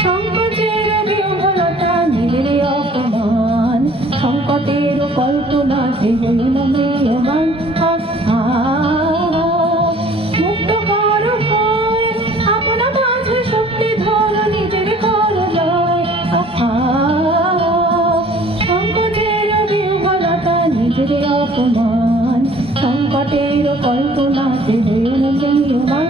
সংকোচের বিহ্বলতা নিজের অপমান, সংকটের কল্পনা সে হইল ম্রিয়মান। মুক্ত কর ভয়, আপনা মাঝে শক্তি ধর, নিজের কর জয়। সংকোচের বিহ্বলতা নিজের অপমান, সংকটের কল্পনা সে হইল ম্রিয়মান।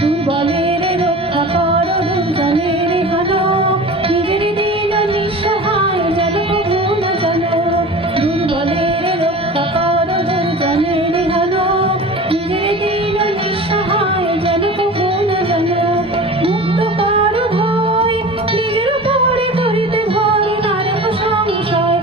দুর্বলের রক্ষা কর, দুর্জনের হানো, নিজের দিন নিঃসহায় যেন কভু না জানো। দুর্বলের রক্ষা কর, দুর্জনের হানো, নিজের দিন নিঃসহায় যেন কভু না জানো। মুক্ত কর ভয়, নিজের উপরে করিতে ভয়, নারক সংশয়।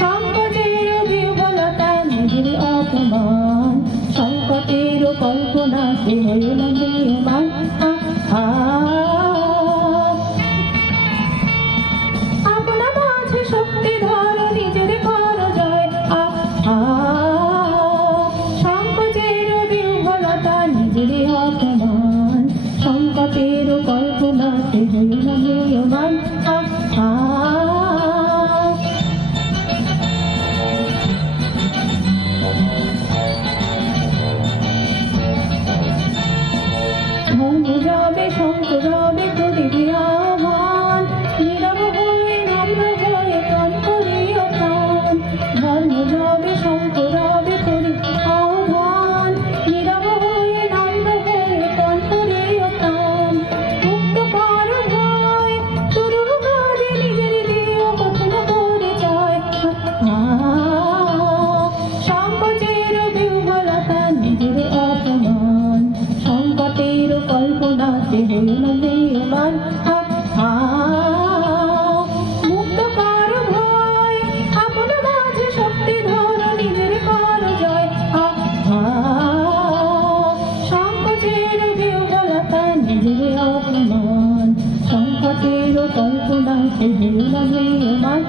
সংকটের বিহ্বলতা নিজের অপমান, সংকটের কল্পনা সে হইল ম্রিয়মান। আপনা মাঝে শক্তি ধর, নিজের কর জয়। সংকোচের বিহ্বলতা নিজের অপমান, সংকটের কল্পনা সে হইল ম্রিয়মান। ধর্ম যাবে, শঙ্খ যাবে, প্রদীপে আহ্বান, নীরব হয়ে নম্র হয়ে প্রাণ করিও প্রাণ। ধর্ম যাবে, শঙ্খ যাবে, প্রদীপে আহ্বান, নীরব হয়ে নম্র হয়ে প্রাণ করিও প্রাণ। মুক্ত কর ভয়, তরুণ কাজে নিজের দিও কঠিন পরিচয়। সংকোচের বিহ্বলতা নিজের অপমান, সংকটের কল্পনা সে হইল ম্রিয়মান। মুক্ত কর ভয়, আপন মাঝে শক্তি ধর, নিজের কর জয়। সংকোচের বিহ্বলতা নিজের অপমান, সংকটের কল্পনা সে হইল ম্রিয়মান।